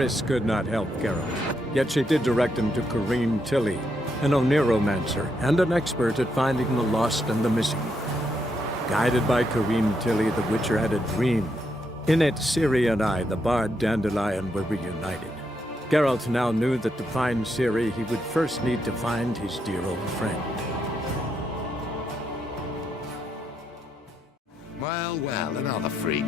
Triss could not help Geralt, yet she did direct him to Corrine Tilly, an Oniromancer and an expert at finding the lost and the missing. Guided by Corrine Tilly, the Witcher had a dream. In it, Ciri and I, the bard Dandelion, were reunited. Geralt now knew that to find Ciri, he would first need to find his dear old friend. Well, well, another freak.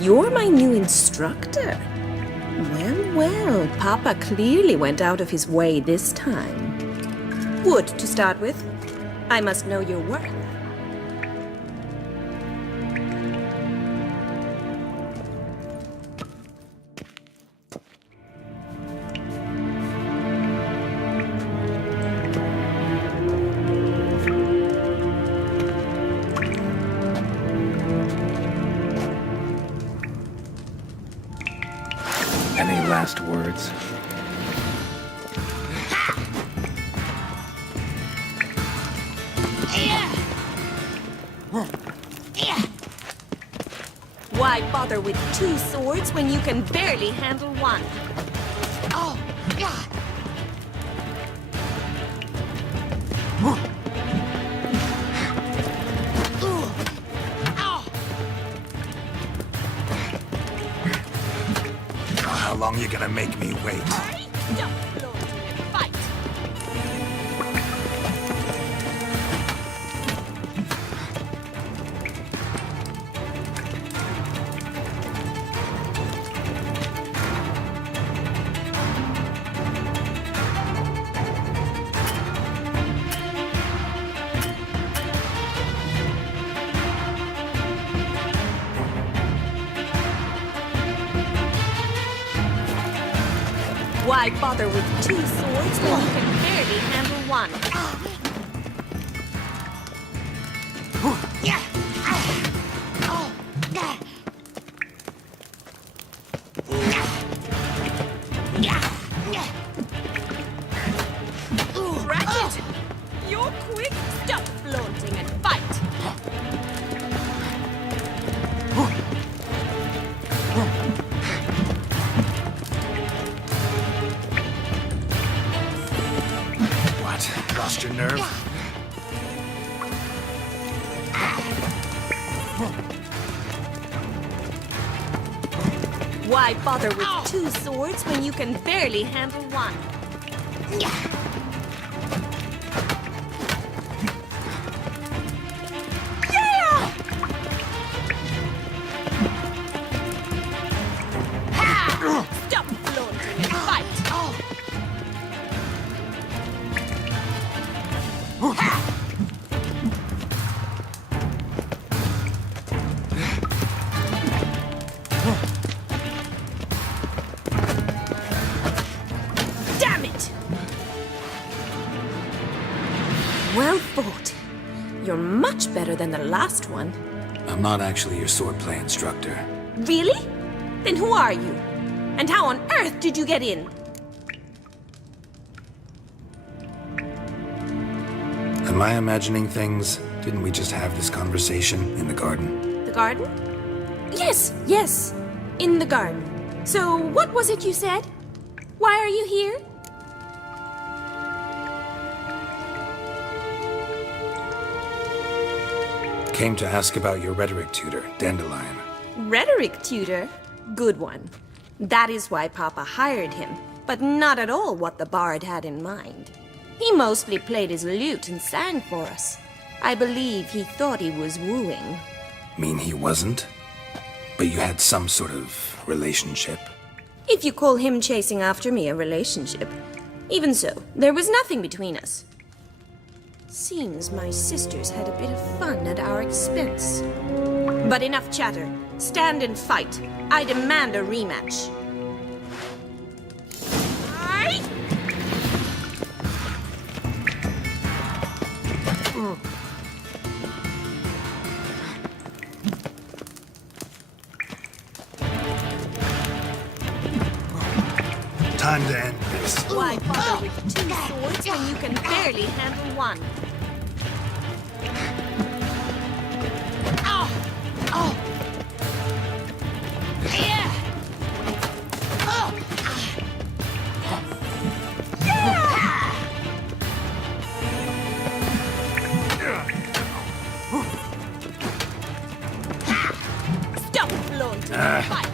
You're my new instructor. Well, Well, Papa clearly went out of his way this time. Wood, to start with. I must know your worth. Any last words? Why bother with 2 swords when you can barely handle one? How long you gonna make me wait? Stop floating and fight! Why bother with 2 swords when you can barely handle one? Ratchet! You're quick! Stop flaunting and fight! Lost your nerve? Why bother with 2 swords when you can barely handle one? Stop flaunting and fight! Damn it! Well fought. You're much better than the last one. I'm not actually your swordplay instructor. Really? Then who are you? And how on earth did you get in? Am I imagining things? Didn't we just have this conversation in the garden? The garden? Yes, yes. In the garden. So, what was it you said? Why are you here? Came to ask about your rhetoric tutor, Dandelion. Rhetoric tutor? Good one. That is why Papa hired him, but not at all what the bard had in mind. He mostly played his lute and sang for us. I believe he thought he was wooing. Mean he wasn't? But you had some sort of relationship? If you call him chasing after me a relationship. Even so, there was nothing between us. Seems my sisters had a bit of fun at our expense. But enough chatter. Stand and fight. I demand a rematch. Time to end this. Why bother with 2 swords when you can barely handle one? Stop flaunting and fight!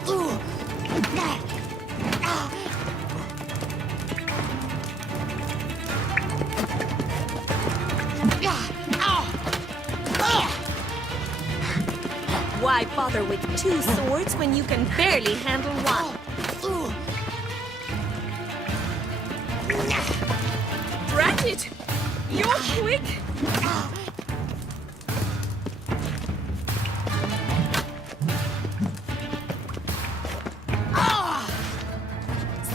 Why bother with 2 swords when you can barely handle one? it! You're quick!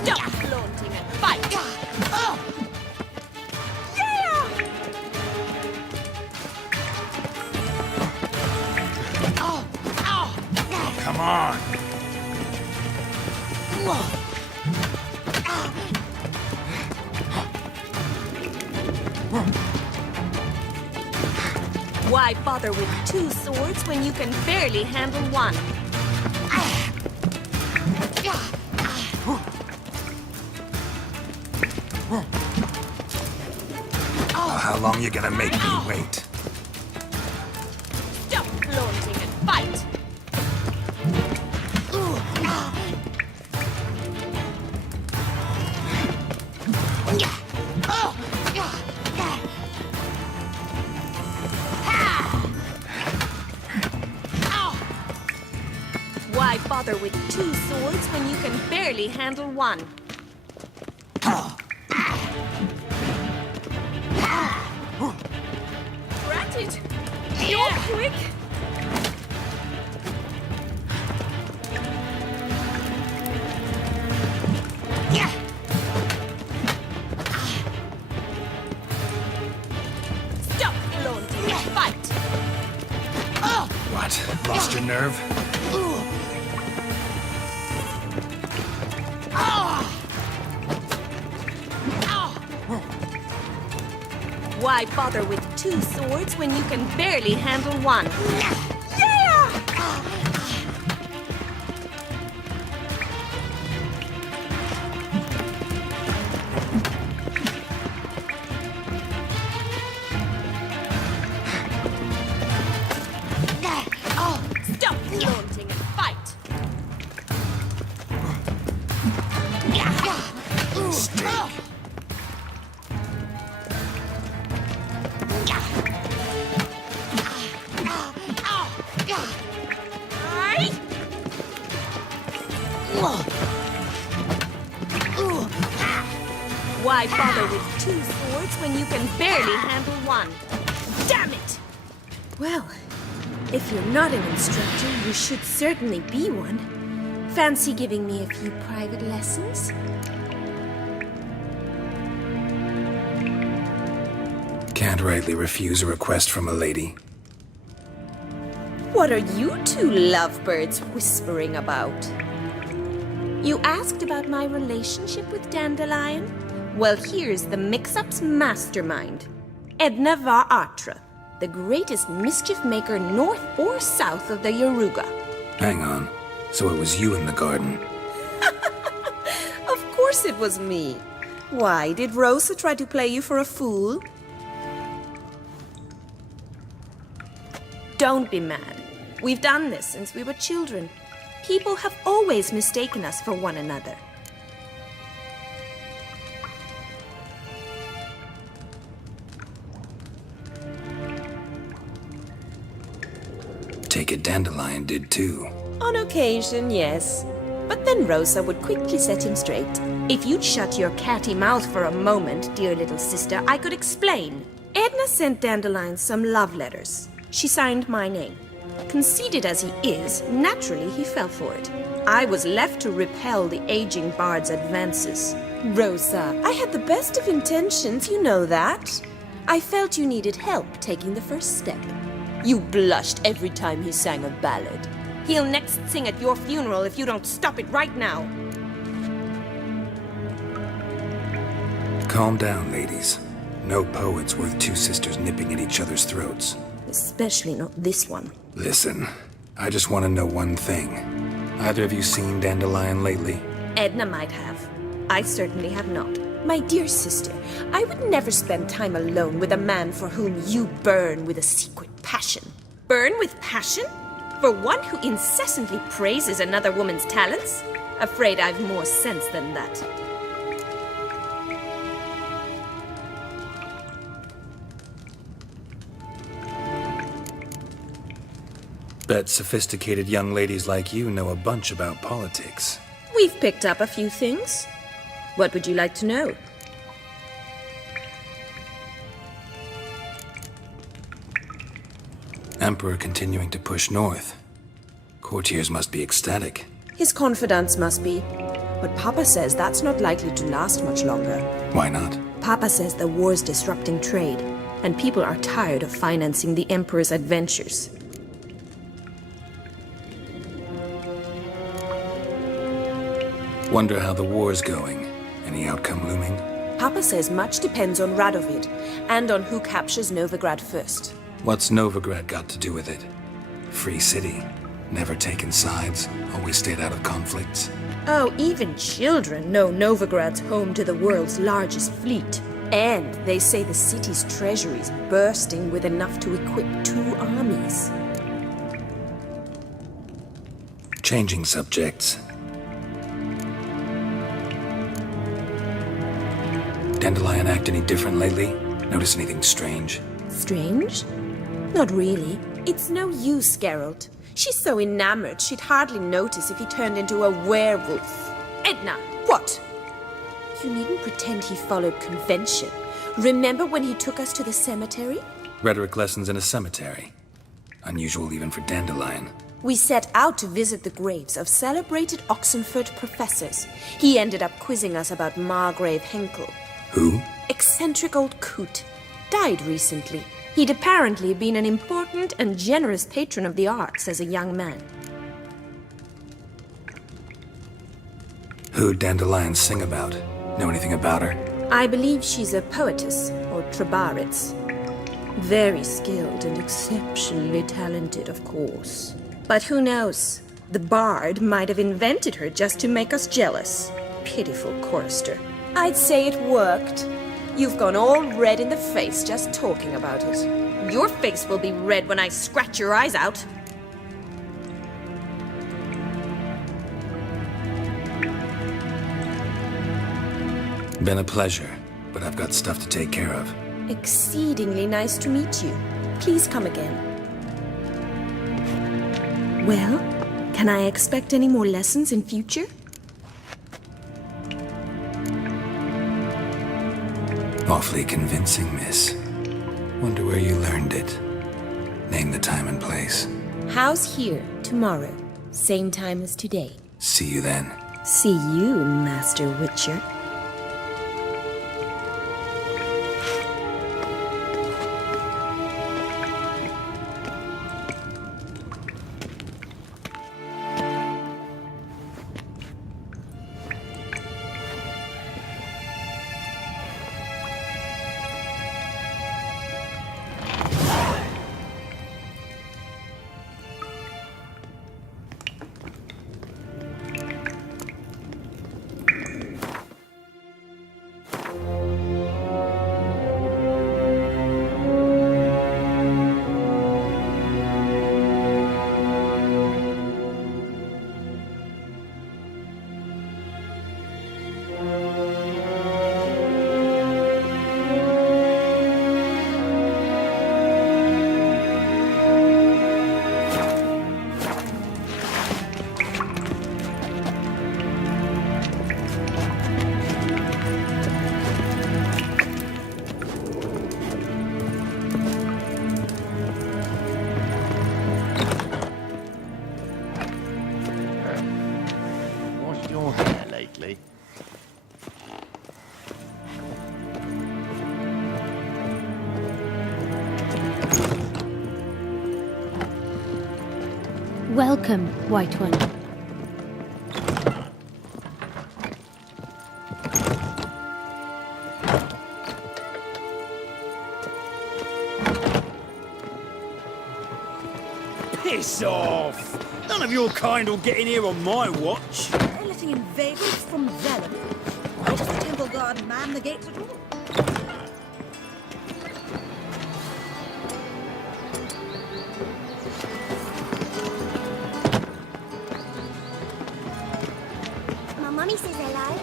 Stop flaunting and fight! Yeah! Come on! Why bother with two swords when you can barely handle one? Oh, how long you gonna make me wait? Stop flaunting and fight! Why bother with two swords when you can barely handle one? Drat it! You're quick! Stop flaunting and fight! What? Lost your nerve? Why bother with two swords when you can barely handle one? Yeah! Stop flaunting and fight! Why bother with two swords when you can barely handle one? Damn it! Well, if you're not an instructor, you should certainly be one. Fancy giving me a few private lessons? Can't rightly refuse a request from a lady. What are you two lovebirds whispering about? You asked about my relationship with Dandelion? Well, here's the mix-up's mastermind. Edna var Atra, the greatest mischief maker north or south of the Yaruga. Hang on. So it was you in the garden? Of course it was me. Why, did Rosa try to play you for a fool? Don't be mad. We've done this since we were children. People have always mistaken us for one another. Take it Dandelion did too. On occasion, yes. But then Rosa would quickly set him straight. If you'd shut your catty mouth for a moment, dear little sister, I could explain. Edna sent Dandelion some love letters. She signed my name. Conceited as he is, naturally he fell for it. I was left to repel the aging bard's advances. Rosa, I had the best of intentions, you know that. I felt you needed help taking the first step. You blushed every time he sang a ballad. He'll next sing at your funeral if you don't stop it right now. Calm down, ladies. No poet's worth two sisters nipping at each other's throats. Especially not this one. Listen, I just want to know one thing. Either of you seen Dandelion lately? Edna might have. I certainly have not. My dear sister, I would never spend time alone with a man for whom you burn with a secret passion. Burn with passion? For one who incessantly praises another woman's talents? Afraid I've more sense than that. Bet sophisticated young ladies like you know a bunch about politics. We've picked up a few things. What would you like to know? Emperor continuing to push north. Courtiers must be ecstatic. His confidants must be. But Papa says that's not likely to last much longer. Why not? Papa says the war's disrupting trade, and people are tired of financing the Emperor's adventures. Wonder how the war's going. Any outcome looming? Papa says much depends on Radovid, and on who captures Novigrad first. What's Novigrad got to do with it? Free city. Never taken sides. Always stayed out of conflicts. Oh, even children know Novigrad's home to the world's largest fleet. And they say the city's treasury's bursting with enough to equip 2 armies. Changing subjects. Dandelion act any different lately? Notice anything strange? Strange? Not really. It's no use, Geralt. She's so enamored she'd hardly notice if he turned into a werewolf. Edna, what? You needn't pretend he followed convention. Remember when he took us to the cemetery? Rhetoric lessons in a cemetery. Unusual even for Dandelion. We set out to visit the graves of celebrated Oxenford professors. He ended up quizzing us about Margrave Henkel. Who? Eccentric old coot. Died recently. He'd apparently been an important and generous patron of the arts as a young man. Who'd Dandelion sing about? Know anything about her? I believe she's a poetess, or trabaritz. Very skilled and exceptionally talented, of course. But who knows? The bard might have invented her just to make us jealous. Pitiful chorister. I'd say it worked. You've gone all red in the face just talking about it. Your face will be red when I scratch your eyes out. Been a pleasure, but I've got stuff to take care of. Exceedingly nice to meet you. Please come again. Well, can I expect any more lessons in future? Awfully convincing, miss. Wonder where you learned it. Name the time and place. House here, tomorrow. Same time as today. See you then. See you, Master Witcher. Welcome, White One. Piss off! None of your kind will get in here on my watch. They're letting in vagrants from Velen. Why does the temple guard man the gates at all? My mummy says hello.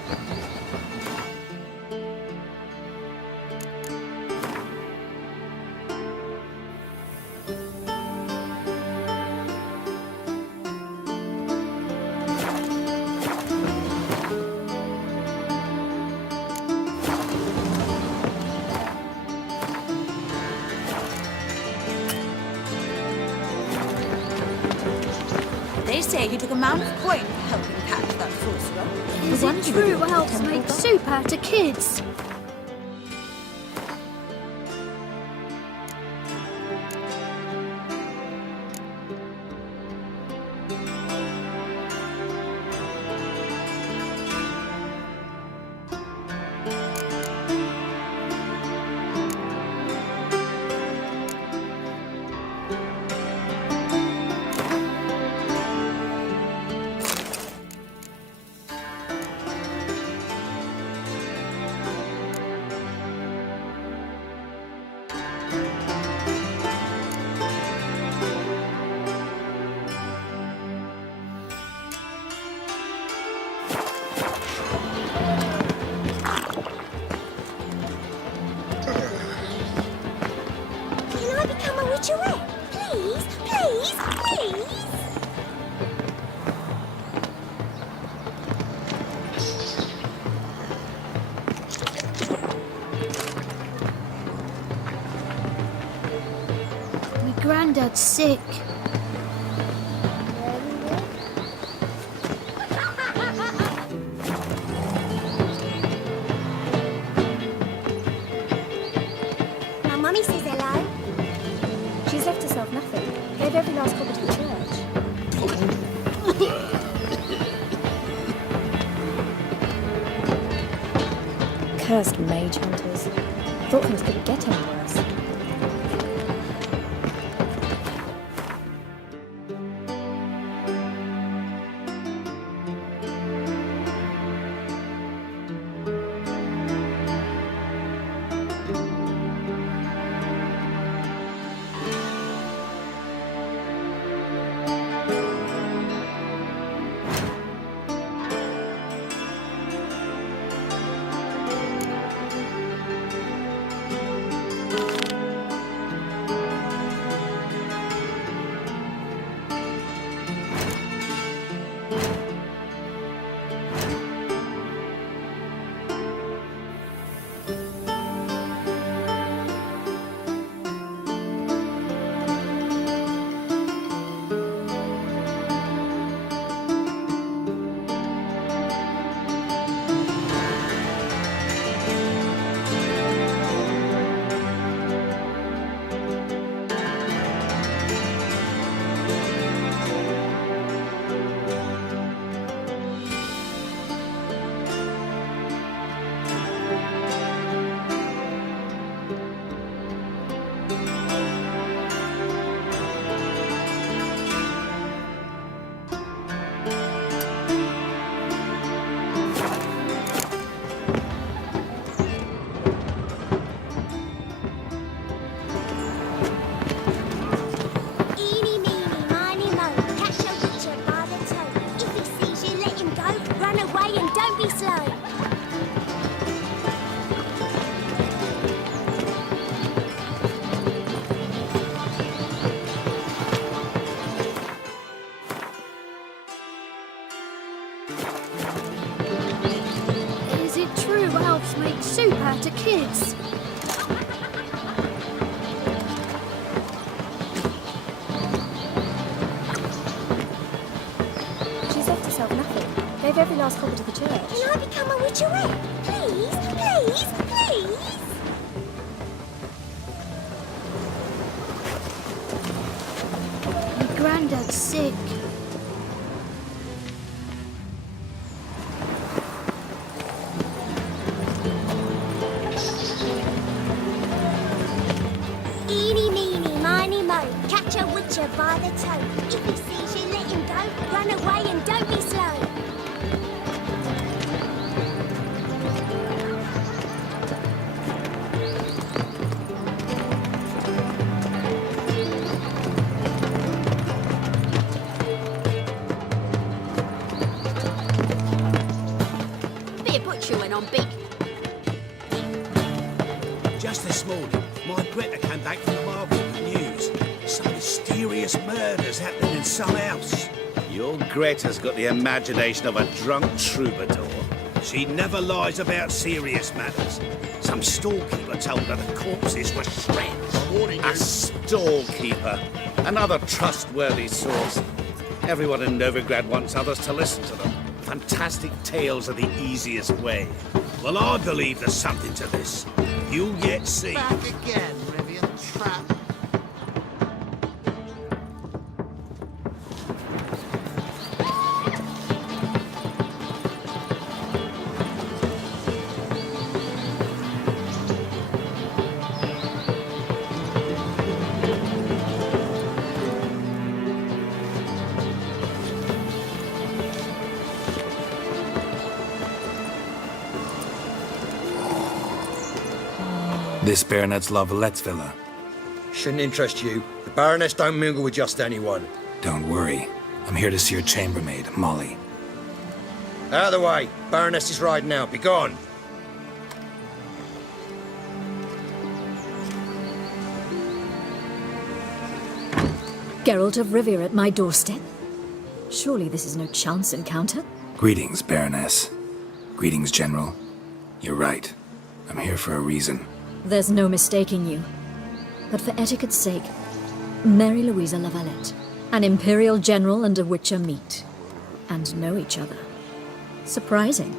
say he took a man of coin for helping catch that sorcerer. Is it true elves make soup out of kids? Can I become a witcherette? Please, please, please! My granddad's sick. My mummy says hello. She's left herself nothing. Gave every last copper to the church. Cursed mage hunters. Thought things couldn't get any worse. Eeny, meeny, miny, mo. Catch a witcher by the toe. If he sees you, let him go. Run away and don't be slow. Is it true elves make soup out of kids? She's left herself nothing. Gave every last copper to the church. Can I become a witcherette? Please, please, please! My granddad's sick. Eeny, meeny, miny, mo. Catch a witcher by the toe. If he sees you, let him go. Run away and don't be slow. Be a butcher went on big. Just this morning, my Greta came back from the market with news. Some mysterious murders happening in some house. Your Greta's got the imagination of a drunk troubadour. She never lies about serious matters. Some storekeeper told her the corpses were shreds. A storekeeper. Another trustworthy source. Everyone in Novigrad wants others to listen to them. Fantastic tales are the easiest way. Well, I believe there's something to this. You'll yet see. Back again, Rivian Trap. This Baronet's La Vallette's villa. Shouldn't interest you. The Baroness don't mingle with just anyone. Don't worry. I'm here to see your chambermaid, Molly. Out of the way. Baroness is riding out. Be gone. Geralt of Rivia at my doorstep? Surely this is no chance encounter? Greetings, Baroness. Greetings, General. You're right. I'm here for a reason. There's no mistaking you. But for etiquette's sake, Mary Louisa La Valette, an Imperial General and a Witcher meet. And know each other. Surprising.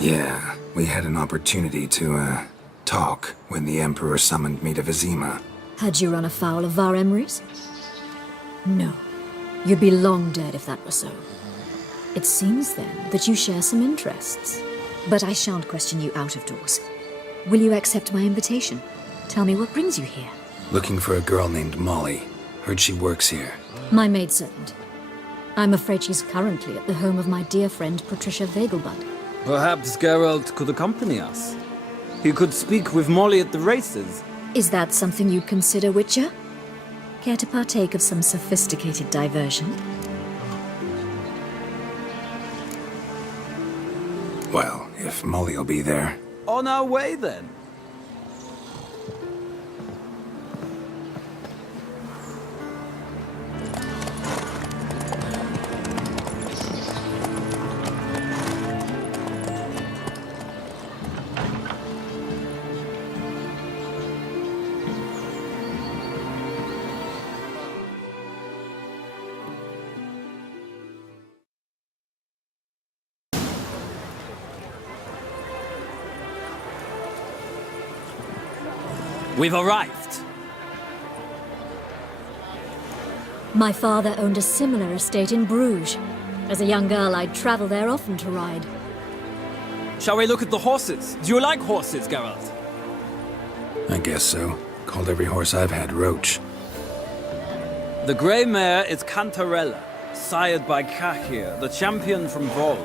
Yeah, we had an opportunity to, talk when the Emperor summoned me to Vizima. Had you run afoul of Var Emrys? No. You'd be long dead if that were so. It seems, then, that you share some interests. But I shan't question you out of doors. Will you accept my invitation? Tell me what brings you here. Looking for a girl named Molly. Heard she works here. My maidservant. I'm afraid she's currently at the home of my dear friend Patricia Vegelbud. Perhaps Geralt could accompany us. He could speak with Molly at the races. Is that something you'd consider, Witcher? Care to partake of some sophisticated diversion? Well, if Molly'll be there. On our way, then. We've arrived. My father owned a similar estate in Bruges. As a young girl, I'd travel there often to ride. Shall we look at the horses? Do you like horses, Geralt? I guess so. Called every horse I've had Roach. The grey mare is Cantarella, sired by Cahir, the champion from Vol.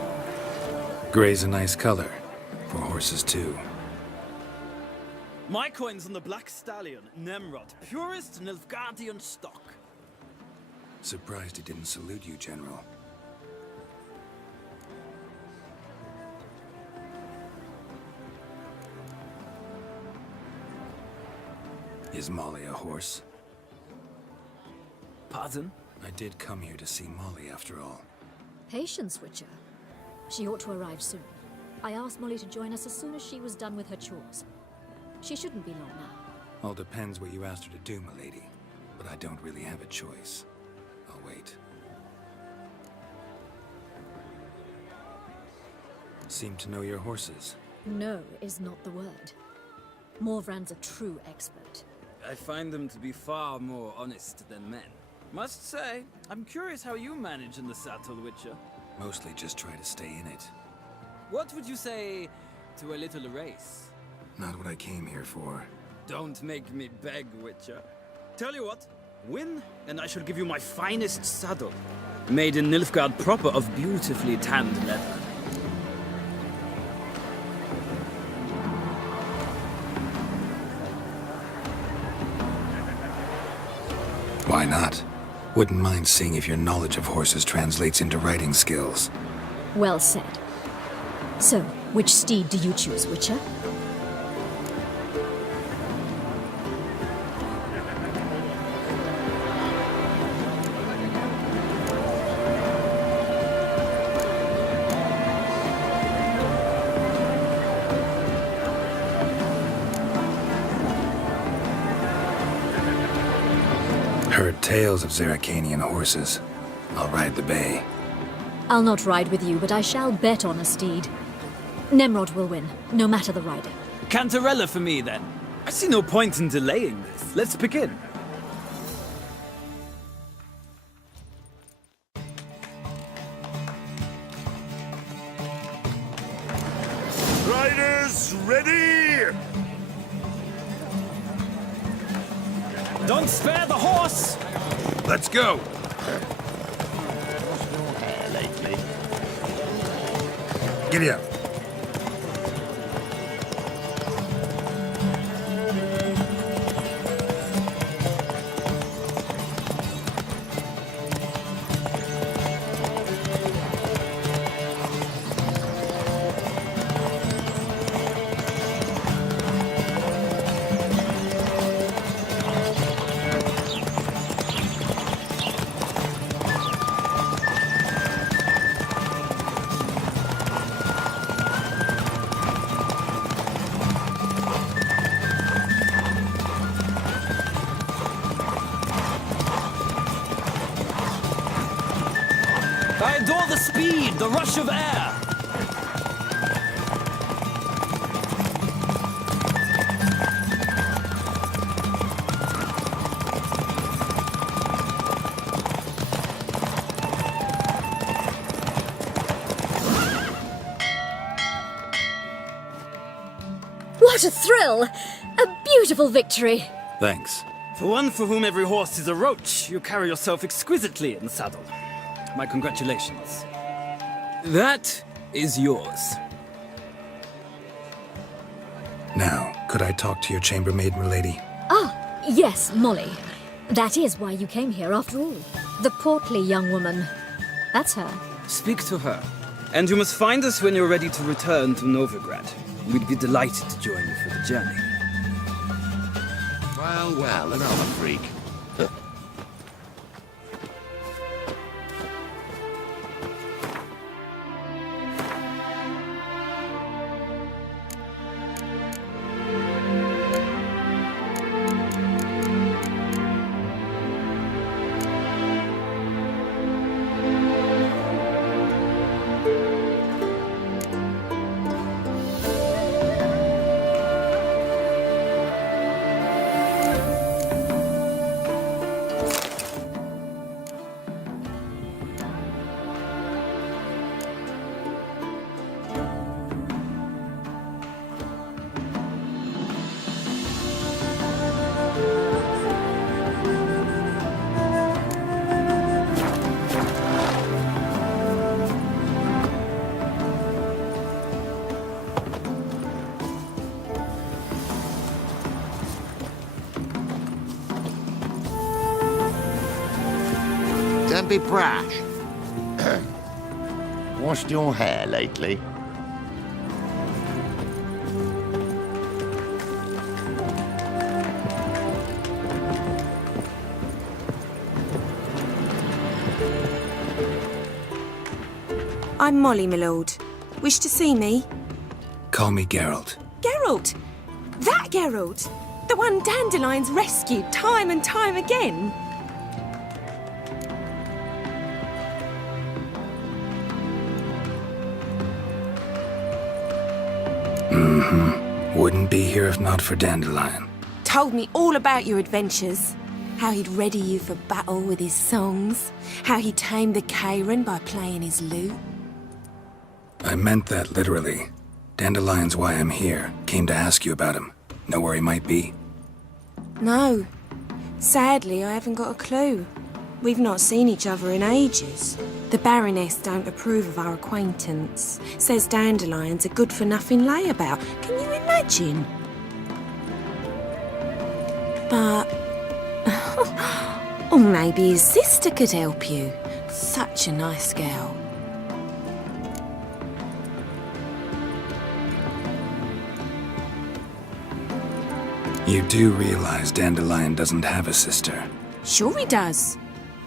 Grey's a nice color. For horses, too. My coin's on the Black Stallion, Nemrod, purest Nilfgaardian stock. Surprised he didn't salute you, General. Is Molly a horse? Pardon? I did come here to see Molly, after all. Patience, Witcher. She ought to arrive soon. I asked Molly to join us as soon as she was done with her chores. She shouldn't be long now. All depends what you asked her to do, milady. But I don't really have a choice. I'll wait. Seem to know your horses. No is not the word. Morvran's a true expert. I find them to be far more honest than men. Must say, I'm curious how you manage in the saddle, Witcher. Mostly just try to stay in it. What would you say to a little race? Not what I came here for. Don't make me beg, Witcher. Tell you what, win, and I shall give you my finest saddle. Made in Nilfgaard proper of beautifully tanned leather. Why not? Wouldn't mind seeing if your knowledge of horses translates into riding skills. Well said. So, which steed do you choose, Witcher? tales of Zeracanian horses. I'll ride the bay. I'll not ride with you, but I shall bet on a steed. Nemrod will win, no matter the rider. Cantarella for me, then. I see no point in delaying this. Let's begin. Riders, ready! Don't spare the horse! Let's go! Giddy up. I adore the speed, the rush of air. What a thrill! A beautiful victory! Thanks. For one for whom every horse is a roach, you carry yourself exquisitely in saddle. My congratulations. That is yours. Now, could I talk to your chambermaid, milady? Ah, yes, Molly. That is why you came here after all. The portly young woman. That's her. Speak to her. And you must find us when you're ready to return to Novigrad. We'd be delighted to join you for the journey. Well, well, another freak. Don't be brash. Washed your hair lately? I'm Molly, my lord. Wish to see me? Call me Geralt. Geralt! That Geralt! The one Dandelion's rescued time and time again! Wouldn't be here if not for Dandelion. Told me all about your adventures. How he'd ready you for battle with his songs. How he tamed the Kairan by playing his lute. I meant that literally. Dandelion's why I'm here. Came to ask you about him. Know where he might be? No. Sadly, I haven't got a clue. We've not seen each other in ages. The Baroness don't approve of our acquaintance. Says Dandelion's a good-for-nothing layabout. Can you imagine? But... or maybe his sister could help you. Such a nice girl. You do realize Dandelion doesn't have a sister? Sure he does.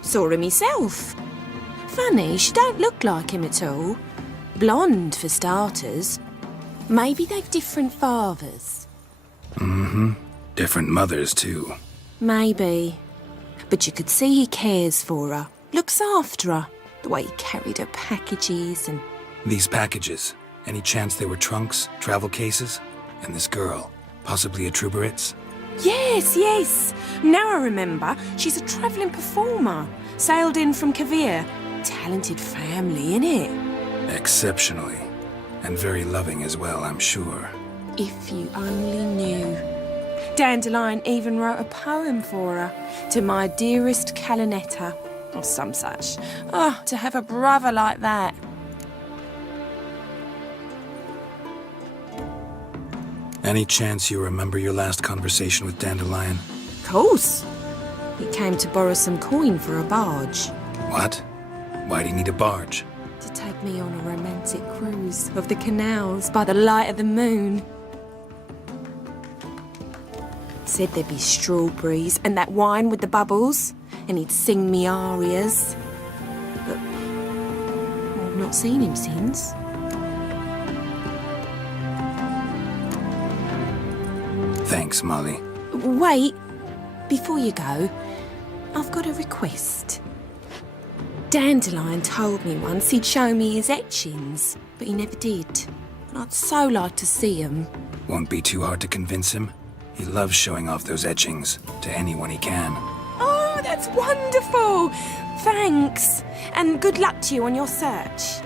Saw her myself. Funny, she don't look like him at all. Blonde, for starters. Maybe they've different fathers. Mm-hmm. Different mothers, too. Maybe. But you could see he cares for her, looks after her, the way he carried her packages and... These packages, any chance they were trunks, travel cases? And this girl, possibly a Troubaritz? Yes, yes. Now I remember, she's a travelling performer. Sailed in from Kavir. Talented family, innit? Exceptionally. And very loving as well, I'm sure. If you only knew. Dandelion even wrote a poem for her. To my dearest Kallinetta, or some such. Oh, to have a brother like that. Any chance you remember your last conversation with Dandelion? Of course. He came to borrow some coin for a barge. What? Why do you need a barge? To take me on a romantic cruise of the canals by the light of the moon. Said there'd be strawberries and that wine with the bubbles, and he'd sing me arias. But I've not seen him since. Thanks, Molly. Wait, before you go, I've got a request. Dandelion told me once he'd show me his etchings, but he never did. And I'd so like to see them. Won't be too hard to convince him. He loves showing off those etchings to anyone he can. Oh, that's wonderful! Thanks, and good luck to you on your search.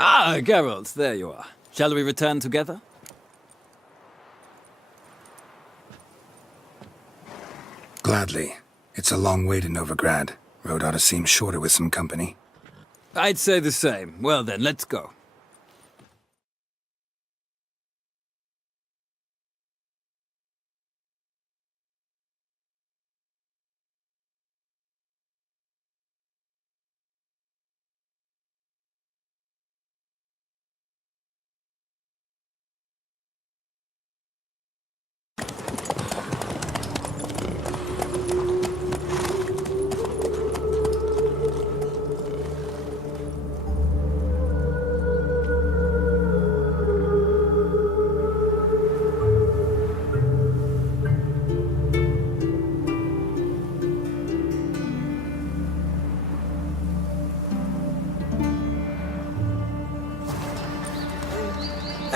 Ah, Geralt, there you are. Shall we return together? Gladly. It's a long way to Novigrad. Road ought to seem shorter with some company. I'd say the same. Well then, let's go.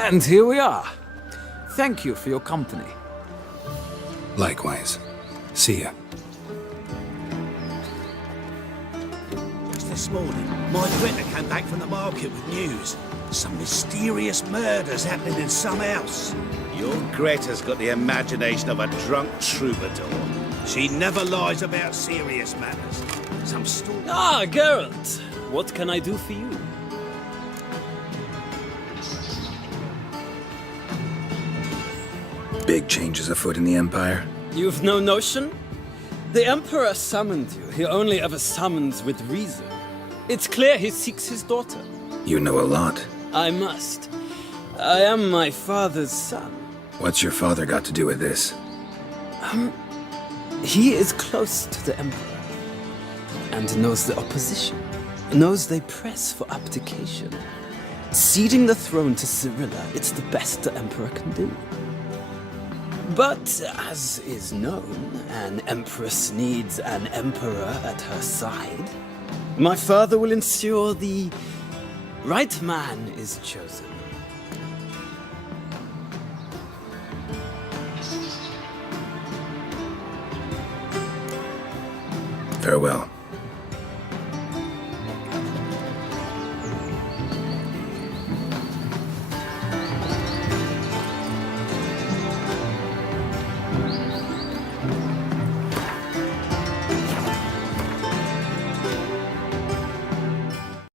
And here we are. Thank you for your company. Likewise. See ya. Just this morning, my Greta came back from the market with news. Some mysterious murders happening in some house. Your Greta's got the imagination of a drunk troubadour. She never lies about serious matters. Some story. Ah, Geralt! What can I do for you? Big changes afoot in the Empire. You've no notion? The Emperor summoned you. He only ever summons with reason. It's clear he seeks his daughter. You know a lot. I must. I am my father's son. What's your father got to do with this? He is close to the Emperor. And knows the opposition. Knows they press for abdication. Ceding the throne to Cirilla, it's the best the Emperor can do. But, as is known, an Empress needs an Emperor at her side. My father will ensure the right man is chosen. Farewell.